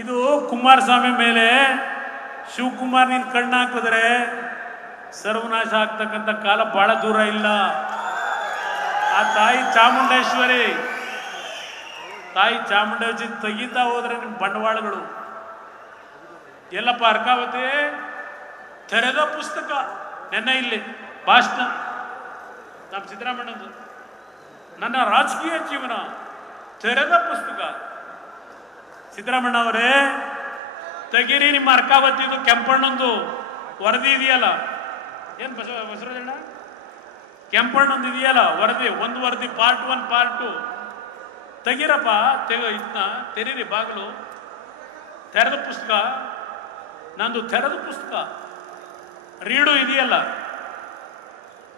ಇದು ಕುಮಾರಸ್ವಾಮಿ ಮೇಲೆ ಶಿವಕುಮಾರ್ ನೀನು ಕಣ್ಣು ಹಾಕಿದ್ರೆ ಸರ್ವನಾಶ ಆಗ್ತಕ್ಕಂಥ ಕಾಲ ಬಹಳ ದೂರ ಇಲ್ಲ. ಆ ತಾಯಿ ಚಾಮುಂಡೇಶ್ವರಿ ತೆಗೀತಾ ಹೋದ್ರೆ ನಿಮ್ಮ ಬಂಡವಾಳಗಳು ಎಲ್ಲಪ್ಪ. ಅರ್ಕಾವತಿ ತೆರೆದ ಪುಸ್ತಕ. ನೆನ್ನೆ ಇಲ್ಲಿ ಭಾಷಣ ನಮ್ಮ ಸಿದ್ದರಾಮಯ್ಯನದು, ನನ್ನ ರಾಜಕೀಯ ಜೀವನ ತೆರೆದ ಪುಸ್ತಕ. ಸಿದ್ದರಾಮಯ್ಯ ಅವರೇ ತೆಗೀರಿ ನಿಮ್ಮ ಅರ್ಕಾವತಿದು ಕೆಂಪಣ್ಣಂದು ವರದಿ ಇದೆಯಲ್ಲ, ಏನು ಬಸವರಾಜಣ್ಣ ಕೆಂಪಣ್ಣಂದು ಇದೆಯಲ್ಲ ವರದಿ, ಒಂದು ವರದಿ ಪಾರ್ಟ್ 1 ಪಾರ್ಟ್ 2 ತೆಗೀರಪ್ಪ. ಇದನ್ನ ತೆರೀರಿ ಬಾಗಿಲು. ತೆರೆದ ಪುಸ್ತಕ, ನಂದು ತೆರೆದ ಪುಸ್ತಕ ರೀಡು ಇದೆಯಲ್ಲ.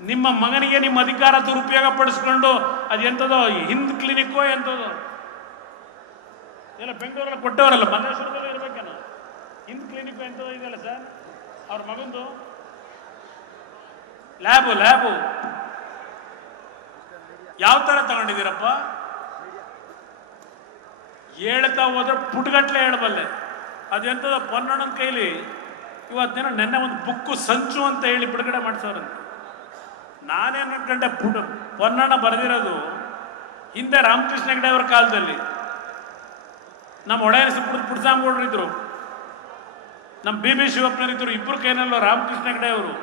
ನಿಮ್ಮ ಮಗನಿಗೆ ನಿಮ್ಮ ಅಧಿಕಾರ ದುರುಪಯೋಗ ಪಡಿಸ್ಕೊಂಡು ಅದೆಂಥದೋ ಹಿಂದ್ ಕ್ಲಿನಿಕ್ಕೋ ಎಂಥದೋ ಎಲ್ಲ ಬೆಂಗಳೂರಲ್ಲಿ ಕೊಟ್ಟವರಲ್ಲ, ಮಲ್ಲೇಶ್ವರದಲ್ಲಿ ಇರ್ಬೇಕೇನೋ ಹಿಂದ್ ಕ್ಲಿನಿಕ್ ಎಂಥದೋ ಇದೆಯಲ್ಲ ಸರ್, ಅವ್ರ ಮಗಂದು ಲ್ಯಾಬು ಯಾವ ಥರ ತಗೊಂಡಿದ್ದೀರಪ್ಪ? ಹೇಳ್ತಾ ಹೋದ್ರೆ ಪುಟ್ಗಟ್ಲೆ ಹೇಳಬಲ್ಲೆ. ಅದೆಂಥದ ಪೊನ್ನಣ್ಣನ ಕೈಲಿ ಇವತ್ತು ದಿನ ನೆನ್ನೆ ಒಂದು ಬುಕ್ಕು ಸಂಚು ಅಂತ ಹೇಳಿ ಬಿಡುಗಡೆ ಮಾಡಿಸೋರಂತೆ. ನಾನೇನು ಅನ್ಕೊಂಡೆ, ಪೊನ್ನಣ್ಣ ಬರೆದಿರೋದು ಹಿಂದೆ ರಾಮಕೃಷ್ಣ ಹೆಗಡೆ ಅವರ ಕಾಲದಲ್ಲಿ ನಮ್ಮ ಒಡೆಯನ ಪುಟ್ಸಾಮಗೌಡರು ಇದ್ರು, ನಮ್ಮ ಬಿ ಶಿವಪ್ಪನವರಿದ್ರು. ಇಬ್ಬರು ಕೈನಲ್ಲೋ ರಾಮಕೃಷ್ಣ ಹೆಗಡೆ ಅವರು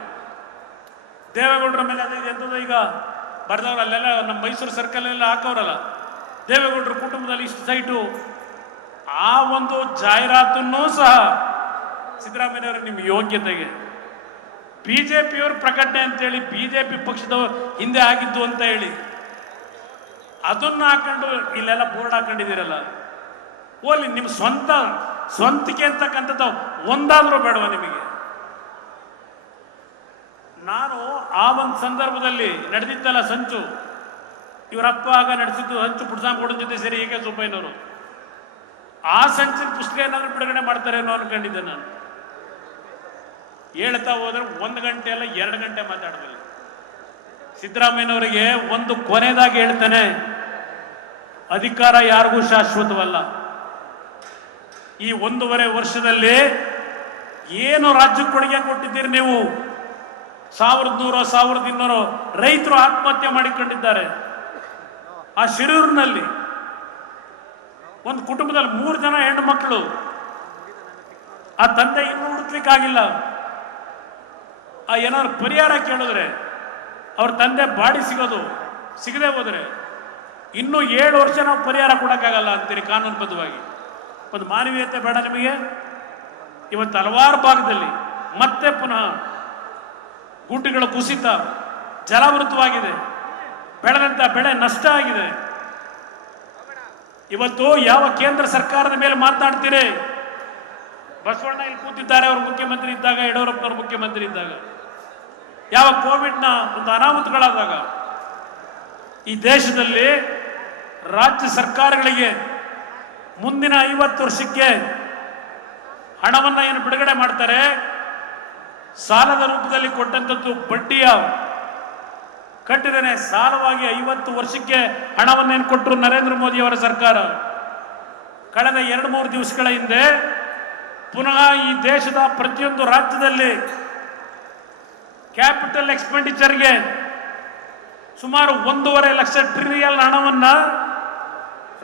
ದೇವೇಗೌಡರ ಮೇಲೆ ಅದು ಎಂಥದ್ದು ಈಗ ಬರ್ದವ್ರು ಅಲ್ಲೆಲ್ಲ ನಮ್ಮ ಮೈಸೂರು ಸರ್ಕಲ್ ಎಲ್ಲ ಹಾಕವ್ರಲ್ಲ, ದೇವೇಗೌಡರ ಕುಟುಂಬದಲ್ಲಿ ಇಷ್ಟು ಸೈಟು. ಆ ಒಂದು ಜಾಹೀರಾತನ್ನೂ ಸಹ ಸಿದ್ದರಾಮಯ್ಯವರು ನಿಮ್ಮ ಯೋಗ್ಯತೆಗೆ ಬಿಜೆಪಿಯವ್ರ ಪ್ರಕಟಣೆ ಅಂತೇಳಿ ಬಿಜೆಪಿ ಪಕ್ಷದ ಹಿಂದೆ ಆಗಿದ್ದು ಅಂತ ಹೇಳಿ ಅದನ್ನ ಹಾಕೊಂಡು ಇಲ್ಲೆಲ್ಲ ಬೋರ್ಡ್ ಹಾಕೊಂಡಿದ್ದೀರಲ್ಲ. ಓಲಿ ನಿಮ್ಮ ಸ್ವಂತಕ್ಕೆ ಅಂತಕ್ಕಂಥದ್ದು ಒಂದಾದ್ರೂ ಬೇಡವಾ ನಿಮಗೆ? ನಾನು ಆ ಒಂದು ಸಂದರ್ಭದಲ್ಲಿ ನಡೆದಿತ್ತಲ್ಲ ಸಂಚು, ಇವರಪ್ಪ ಆಗ ನಡೆಸಿದ್ದು ಸಂಚು ಪುಟ್ಸಾಮಗೌಡನ ಜೊತೆ ಸೇರಿ ಏಕೆ ಸುಬ್ಬಯ್ಯನವರು, ಆ ಸಂಚಿನ ಪುಸ್ತಕ ಏನಾದ್ರು ಬಿಡುಗಡೆ ಮಾಡ್ತಾರೆ ಅನ್ನೋ ಅನ್ಕೊಂಡಿದ್ದೆ ನಾನು. ಹೇಳ್ತಾ ಹೋದ್ರೆ 1 ಗಂಟೆ ಅಲ್ಲ 2 ಗಂಟೆ ಮಾತಾಡಬಲ್ಲ. ಸಿದ್ದರಾಮಯ್ಯನವರಿಗೆ ಒಂದು ಕೊನೆದಾಗಿ ಹೇಳ್ತಾನೆ, ಅಧಿಕಾರ ಯಾರಿಗೂ ಶಾಶ್ವತವಲ್ಲ. ಈ 1.5 ವರ್ಷದಲ್ಲಿ ಏನು ರಾಜ್ಯಕ್ಕೆ ಕೊಡುಗೆ ಕೊಟ್ಟಿದ್ದೀರಿ ನೀವು? 1100 1200 ರೈತರು ಆತ್ಮಹತ್ಯೆ ಮಾಡಿಕೊಂಡಿದ್ದಾರೆ. ಆ ಶಿರೂರಿನಲ್ಲಿ ಒಂದು ಕುಟುಂಬದಲ್ಲಿ 3 ಜನ ಹೆಣ್ಣು ಮಕ್ಕಳು, ಆ ತಂದೆ ಇನ್ನೂ ಹುಡುಕ್ಲಿಕ್ಕಾಗಿಲ್ಲ. ಆ ಏನಾದ್ರು ಪರಿಹಾರ ಕೇಳಿದ್ರೆ ಅವ್ರ ತಂದೆ ಬಾಡಿ ಸಿಗದೆ ಹೋದ್ರೆ ಇನ್ನೂ 7 ವರ್ಷ ನಾವು ಪರಿಹಾರ ಕೊಡೋಕ್ಕಾಗಲ್ಲ ಅಂತೀರಿ ಕಾನೂನುಬದ್ಧವಾಗಿ. ಒಂದು ಮಾನವೀಯತೆ ಬೇಡ ನಿಮಗೆ? ಇವತ್ತು ಹಲವಾರು ಭಾಗದಲ್ಲಿ ಮತ್ತೆ ಪುನಃ ಗುಡ್ಡಗಳ ಕುಸಿತ, ಜಲಾವೃತವಾಗಿದೆ, ಬೆಳೆದಂತ ಬೆಳೆ ನಷ್ಟ ಆಗಿದೆ. ಇವತ್ತು ಯಾವ ಕೇಂದ್ರ ಸರ್ಕಾರದ ಮೇಲೆ ಮಾತನಾಡ್ತೀರಿ? ಬಸವಣ್ಣ ಇಲ್ಲಿ ಕೂತಿದ್ದಾರೆ, ಅವರು ಮುಖ್ಯಮಂತ್ರಿ ಇದ್ದಾಗ, ಯಡಿಯೂರಪ್ಪನವರು ಮುಖ್ಯಮಂತ್ರಿ ಇದ್ದಾಗ, ಯಾವ ಕೋವಿಡ್ನ ಒಂದು ಅನಾಹುತಗಳಾದಾಗ ಈ ದೇಶದಲ್ಲಿ ರಾಜ್ಯ ಸರ್ಕಾರಗಳಿಗೆ ಮುಂದಿನ 50 ವರ್ಷಕ್ಕೆ ಹಣವನ್ನು ಏನು ಬಿಡುಗಡೆ ಮಾಡ್ತಾರೆ, ಸಾಲದ ರೂಪದಲ್ಲಿ ಕೊಟ್ಟಂಥದ್ದು ಬಡ್ಡಿಯ ಕಟ್ಟಿದ್ದೇನೆ ಸಾಲವಾಗಿ 50 ವರ್ಷಕ್ಕೆ ಹಣವನ್ನೇನು ಕೊಟ್ಟರು ನರೇಂದ್ರ ಮೋದಿ ಅವರ ಸರ್ಕಾರ. ಕಳೆದ 2-3 ದಿವಸಗಳ ಹಿಂದೆ ಪುನಃ ಈ ದೇಶದ ಪ್ರತಿಯೊಂದು ರಾಜ್ಯದಲ್ಲಿ ಕ್ಯಾಪಿಟಲ್ ಎಕ್ಸ್ಪೆಂಡಿಚರ್ಗೆ ಸುಮಾರು 1.5 ಲಕ್ಷ ಟ್ರಿಲಿಯನ್ ಹಣವನ್ನ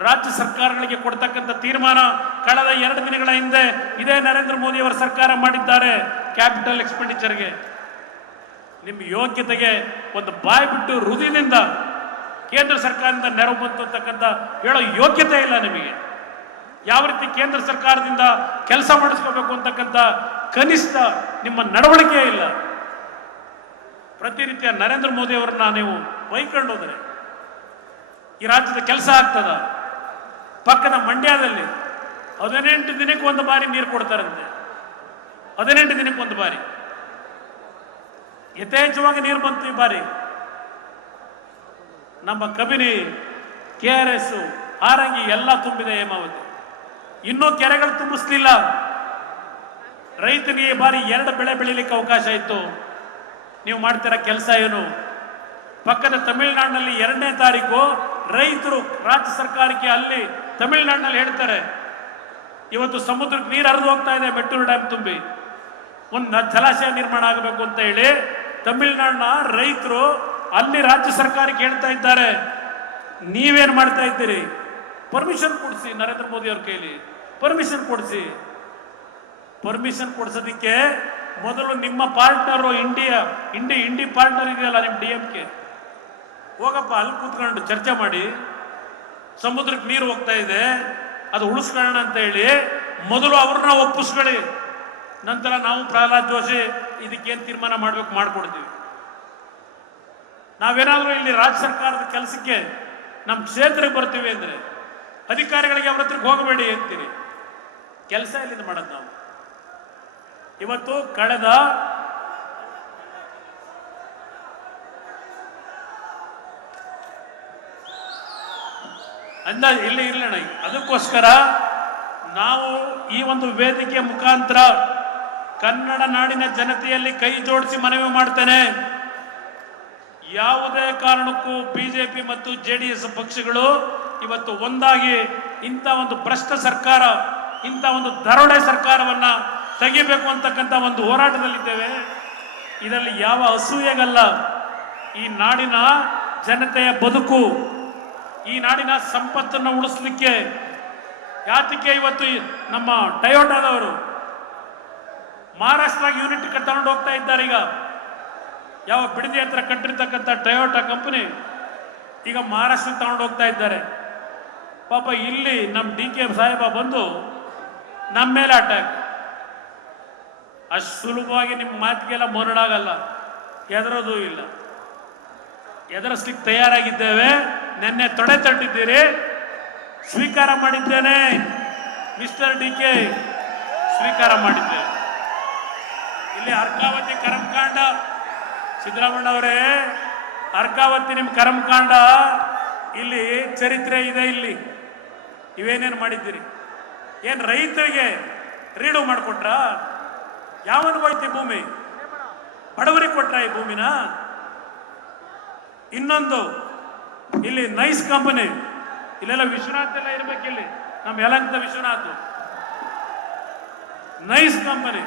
ರಾಜ್ಯ ಸರ್ಕಾರಗಳಿಗೆ ಕೊಡ್ತಕ್ಕಂಥ ತೀರ್ಮಾನ ಕಳೆದ 2 ದಿನಗಳ ಹಿಂದೆ ಇದೇ ನರೇಂದ್ರ ಮೋದಿ ಅವರ ಸರ್ಕಾರ ಮಾಡಿದ್ದಾರೆ. ಕ್ಯಾಪಿಟಲ್ ಎಕ್ಸ್ಪೆಂಡಿಚರ್ಗೆ ನಿಮ್ಮ ಯೋಗ್ಯತೆಗೆ ಒಂದು ಬಾಯಿ ಬಿಟ್ಟು ಹೃದಯದಿಂದ ಕೇಂದ್ರ ಸರ್ಕಾರದಿಂದ ನೆರವು ಬಂತು ಅಂತಕ್ಕಂಥ ಹೇಳೋ ಯೋಗ್ಯತೆ ಇಲ್ಲ ನಿಮಗೆ. ಯಾವ ರೀತಿ ಕೇಂದ್ರ ಸರ್ಕಾರದಿಂದ ಕೆಲಸ ಮಾಡಿಸ್ಕೋಬೇಕು ಅಂತಕ್ಕಂಥ ಕನಿಷ್ಠ ನಿಮ್ಮ ನಡವಳಿಕೆ ಇಲ್ಲ. ಪ್ರತಿ ರೀತಿಯ ನರೇಂದ್ರ ಮೋದಿ ಅವರನ್ನ ನೀವು ಬೈಕೊಂಡು ಹೋದರೆ ಈ ರಾಜ್ಯದ ಕೆಲಸ ಆಗ್ತದ? ಪಕ್ಕದ ಮಂಡ್ಯದಲ್ಲಿ 18 ದಿನಕ್ಕೆ ಒಂದು ಬಾರಿ ನೀರು ಕೊಡ್ತಾರಂತೆ. 18 ದಿನಕ್ಕೆ ಒಂದು ಬಾರಿ ಯಥೇಚ್ಛವಾಗಿ ನೀರು ಬಂತು. ಈ ಬಾರಿ ನಮ್ಮ ಕಬಿನಿ, KRS, ಹಾರಂಗಿ ಎಲ್ಲ ತುಂಬಿದೆ ಹೇಮಾವತಿ. ಇನ್ನೂ ಕೆರೆಗಳು ತುಂಬಿಸ್ಲಿಲ್ಲ. ರೈತನಿಗೆ ಈ ಬಾರಿ 2 ಬೆಳೆ ಬೆಳೀಲಿಕ್ಕೆ ಅವಕಾಶ ಇತ್ತು. ನೀವು ಮಾಡ್ತಿರೋ ಕೆಲಸ ಏನು? ಪಕ್ಕದ ತಮಿಳುನಾಡಿನಲ್ಲಿ 2ನೇ ತಾರೀಕು ರೈತರು ರಾಜ್ಯ ಸರ್ಕಾರಕ್ಕೆ ಅಲ್ಲಿ ತಮಿಳುನಾಡಿನಲ್ಲಿ ಹೇಳ್ತಾರೆ, ಇವತ್ತು ಸಮುದ್ರಕ್ಕೆ ನೀರು ಹರಿದು ಹೋಗ್ತಾ ಇದೆ. ಮೆಟ್ಟೂರು ಡ್ಯಾಮ್ ತುಂಬಿ ಒಂದು ಜಲಾಶಯ ನಿರ್ಮಾಣ ಆಗಬೇಕು ಅಂತ ಹೇಳಿ ತಮಿಳುನಾಡಿನ ರೈತರು ಅಲ್ಲಿ ರಾಜ್ಯ ಸರ್ಕಾರಕ್ಕೆ ಹೇಳ್ತಾ ಇದ್ದಾರೆ, ನೀವೇನು ಮಾಡ್ತಾ ಇದ್ದೀರಿ? ಪರ್ಮಿಷನ್ ಕೊಡಿಸಿ, ನರೇಂದ್ರ ಮೋದಿ ಅವ್ರ ಕೈಲಿ ಪರ್ಮಿಷನ್ ಕೊಡಿಸಿ. ಪರ್ಮಿಷನ್ ಕೊಡಿಸೋದಕ್ಕೆ ಮೊದಲು ನಿಮ್ಮ ಪಾರ್ಟ್ನರು ಇಂಡಿ ಪಾರ್ಟ್ನರ್ ಇದೆಯಲ್ಲ ನಿಮ್ಮ DMK, ಹೋಗಪ್ಪ ಅಲ್ಲಿ ಕೂತ್ಕೊಂಡು ಚರ್ಚೆ ಮಾಡಿ. ಸಮುದ್ರಕ್ಕೆ ನೀರು ಹೋಗ್ತಾ ಇದೆ, ಅದು ಉಳಿಸ್ಕೊಳ್ಳೋಣ ಅಂತ ಹೇಳಿ ಮೊದಲು ಅವ್ರನ್ನ ಒಪ್ಪಿಸ್ಕೊಳ್ಳಿ. ನಂತರ ನಾವು ಪ್ರಹ್ಲಾದ್ ಜೋಶಿ ಇದಕ್ಕೇನು ತೀರ್ಮಾನ ಮಾಡ್ಬೇಕು ಮಾಡ್ಕೊಡ್ತೀವಿ. ನಾವೇನಾದ್ರೂ ಇಲ್ಲಿ ರಾಜ್ಯ ಸರ್ಕಾರದ ಕೆಲಸಕ್ಕೆ ನಮ್ಮ ಕ್ಷೇತ್ರಕ್ಕೆ ಬರ್ತೀವಿ ಅಂದ್ರೆ ಅಧಿಕಾರಿಗಳಿಗೆ ಅವ್ರ ಹತ್ರಕ್ಕೆ ಹೋಗಬೇಡಿ ಅಂತೀರಿ. ಕೆಲಸ ಎಲ್ಲಿಂದ ಮಾಡೋದು ನಾವು? ಇವತ್ತು ಕಳೆದ ಅಂದಾಜು ಇಲ್ಲಿ ಇರ್ಲಣ್ಣ. ಅದಕ್ಕೋಸ್ಕರ ನಾವು ಈ ಒಂದು ವೇದಿಕೆ ಮುಖಾಂತರ ಕನ್ನಡ ನಾಡಿನ ಜನತೆಯಲ್ಲಿ ಕೈ ಜೋಡಿಸಿ ಮನವಿ ಮಾಡ್ತೇನೆ, ಯಾವುದೇ ಕಾರಣಕ್ಕೂ ಬಿಜೆಪಿ ಮತ್ತು JDS ಪಕ್ಷಗಳು ಇವತ್ತು ಒಂದಾಗಿ ಇಂಥ ಒಂದು ಭ್ರಷ್ಟ ಸರ್ಕಾರ, ಇಂಥ ಒಂದು ದರೋಡೆ ಸರ್ಕಾರವನ್ನ ತೆಗಿಬೇಕು ಅಂತಕ್ಕಂಥ ಒಂದು ಹೋರಾಟದಲ್ಲಿದ್ದೇವೆ. ಇದರಲ್ಲಿ ಯಾವ ಅಸೂಯೆಗಲ್ಲ. ಈ ನಾಡಿನ ಜನತೆಯ ಬದುಕು, ಈ ನಾಡಿನ ಸಂಪತ್ತನ್ನು ಉಳಿಸ್ಲಿಕ್ಕೆ ಯಾತಕ್ಕೆ ಇವತ್ತು ನಮ್ಮ ಟೊಯೋಟಾದವರು ಮಹಾರಾಷ್ಟ್ರ ಯೂನಿಟ್ ತಗೊಂಡು ಹೋಗ್ತಾ ಇದ್ದಾರೆ. ಈಗ ಯಾವ ಬಿಡದಿ ಹತ್ರ ಕಟ್ಟಿರ್ತಕ್ಕಂಥ ಟೊಯೋಟಾ ಕಂಪನಿ ಈಗ ಮಹಾರಾಷ್ಟ್ರಕ್ಕೆ ತಗೊಂಡು ಹೋಗ್ತಾ ಇದ್ದಾರೆ. ಪಾಪ ಇಲ್ಲಿ ನಮ್ಮ DK ಸಾಹೇಬ ಬಂದು ನಮ್ಮ ಮೇಲೆ ಅಟ್ಯಾಕ್. ಅಷ್ಟು ಸುಲಭವಾಗಿ ನಿಮ್ಮ ಮಾತಿಗೆಲ್ಲ ಮೊರಡಾಗಲ್ಲ, ಎದರೋದು ಇಲ್ಲ. ಎದುರಿಸ್ಲಿಕ್ಕೆ ತಯಾರಾಗಿದ್ದೇವೆ. ನಿನ್ನೆ ತೊಡೆ ತಟ್ಟಿದ್ದೀರಿ, ಸ್ವೀಕಾರ ಮಾಡಿದ್ದೇನೆ. ಮಿಸ್ಟರ್ DK ಸ್ವೀಕಾರ ಮಾಡಿದ್ದೇವೆ. ಇಲ್ಲಿ ಅರ್ಕಾವತಿ ಕರ್ಮಕಾಂಡ, ಸಿದ್ದರಾಮಣ್ಣವರೇ, ಅರ್ಕಾವತಿ ನಿಮ್ಮ ಕರ್ಮಕಾಂಡ ಇಲ್ಲಿ ಚರಿತ್ರೆ ಇದೆ. ಇಲ್ಲಿ ಇವೇನೇನು ಮಾಡಿದ್ದೀರಿ? ಏನು ರೈತರಿಗೆ ರೀಡು ಮಾಡಿಕೊಟ್ರ? ಯಾವನಿಗೋಯ್ತು ಈ ಭೂಮಿ? ಬಡವರಿಗೆ ಕೊಟ್ರ ಈ ಭೂಮಿನ? ಇನ್ನೊಂದು ಇಲ್ಲಿ ನೈಸ್ ಕಂಪನಿ, ಇಲ್ಲೆಲ್ಲ ವಿಶ್ವನಾಥ್ ಎಲ್ಲ ಇರ್ಬೇಕಿಲ್ಲಿ, ನಮ್ಮ ಯಲಂಕದ ವಿಶ್ವನಾಥ್. ನೈಸ್ ಕಂಪನಿ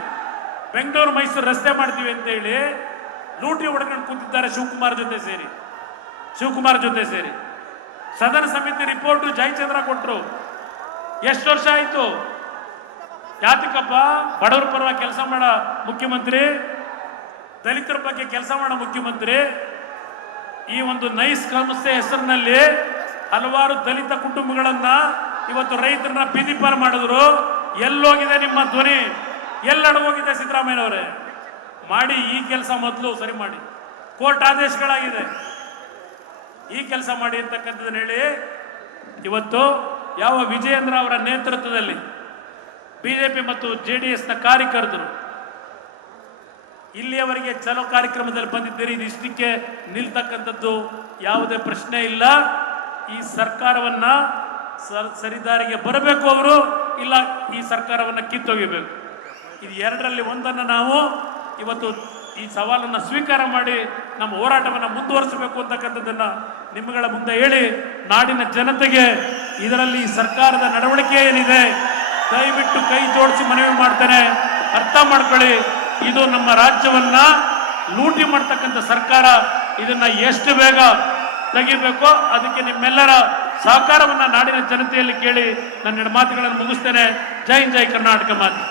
ಬೆಂಗಳೂರು ಮೈಸೂರು ರಸ್ತೆ ಮಾಡ್ತೀವಿ ಅಂತ ಹೇಳಿ ಲೂಟಿ ಹೊಡ್ಕೊಂಡು ಕೂತಿದ್ದಾರೆ ಶಿವಕುಮಾರ್ ಜೊತೆ ಸೇರಿ. ಸದನ ಸಮಿತಿ ರಿಪೋರ್ಟ್ ಜಯಚಂದ್ರ ಕೊಟ್ಟರು. ಎಷ್ಟು ವರ್ಷ ಆಯ್ತು? ಯಾತಕಪ್ಪ? ಬಡವರ ಪರವಾಗಿ ಕೆಲಸ ಮಾಡೋ ಮುಖ್ಯಮಂತ್ರಿ, ದಲಿತರ ಬಗ್ಗೆ ಕೆಲಸ ಮಾಡೋ ಮುಖ್ಯಮಂತ್ರಿ, ಈ ಒಂದು ನೈಸ್ ಸಂಸ್ಥೆ ಹೆಸರಿನಲ್ಲಿ ಹಲವಾರು ದಲಿತ ಕುಟುಂಬಗಳನ್ನ ಇವತ್ತು ರೈತರನ್ನ ಬೀದಿ ಪಾಲು ಮಾಡಿದ್ರು. ಎಲ್ಲೋಗಿದೆ ನಿಮ್ಮ ಧ್ವನಿ? ಎಲ್ಲಡಗೋಗಿದೆ ಸಿದ್ದರಾಮಯ್ಯನವರೇ? ಮಾಡಿ ಈ ಕೆಲಸ ಮೊದಲು ಸರಿ ಮಾಡಿ. ಕೋರ್ಟ್ ಆದೇಶಗಳಾಗಿದೆ, ಈ ಕೆಲಸ ಮಾಡಿ ಅಂತಕ್ಕಂಥದ್ದನ್ನು ಹೇಳಿ ಇವತ್ತು ಯಾವ ವಿಜಯೇಂದ್ರ ಅವರ ನೇತೃತ್ವದಲ್ಲಿ ಬಿಜೆಪಿ ಮತ್ತು JDSನ ಕಾರ್ಯಕರ್ತರು ಇಲ್ಲಿಯವರೆಗೆ ಚಲೋ ಕಾರ್ಯಕ್ರಮದಲ್ಲಿ ಬಂದಿದ್ದೀರಿ. ಇದು ಇಷ್ಟಕ್ಕೆ ನಿಲ್ತಕ್ಕಂಥದ್ದು ಯಾವುದೇ ಪ್ರಶ್ನೆ ಇಲ್ಲ. ಈ ಸರ್ಕಾರವನ್ನ ಸರಿದಾರಿಗೆ ಬರಬೇಕು ಅವರು, ಇಲ್ಲ ಈ ಸರ್ಕಾರವನ್ನ ಕಿತ್ತೊಗಿಬೇಕು. ಇದು ಎರಡರಲ್ಲಿ ಒಂದನ್ನು ನಾವು ಇವತ್ತು ಈ ಸವಾಲನ್ನು ಸ್ವೀಕಾರ ಮಾಡಿ ನಮ್ಮ ಹೋರಾಟವನ್ನು ಮುಂದುವರಿಸಬೇಕು ಅಂತಕ್ಕಂಥದ್ದನ್ನು ನಿಮ್ಮಗಳ ಮುಂದೆ ಹೇಳಿ, ನಾಡಿನ ಜನತೆಗೆ ಇದರಲ್ಲಿ ಸರ್ಕಾರದ ನಡವಳಿಕೆ ಏನಿದೆ ದಯವಿಟ್ಟು ಕೈ ಜೋಡಿಸಿ ಮನವಿ ಮಾಡ್ತೇನೆ. ಅರ್ಥ ಮಾಡ್ಕೊಳ್ಳಿ, ಇದು ನಮ್ಮ ರಾಜ್ಯವನ್ನ ಲೂಟಿ ಮಾಡ್ತಕ್ಕಂಥ ಸರ್ಕಾರ. ಇದನ್ನ ಎಷ್ಟು ಬೇಗ ತೆಗಿಬೇಕೋ ಅದಕ್ಕೆ ನಿಮ್ಮೆಲ್ಲರ ಸಹಕಾರವನ್ನ ನಾಡಿನ ಜನತೆಯಲ್ಲಿ ಕೇಳಿ ನನ್ನ ಮಾತುಗಳನ್ನು ಮುಗಿಸ್ತೇನೆ. ಜೈ ಜೈ ಕರ್ನಾಟಕ ಮಾತೆ.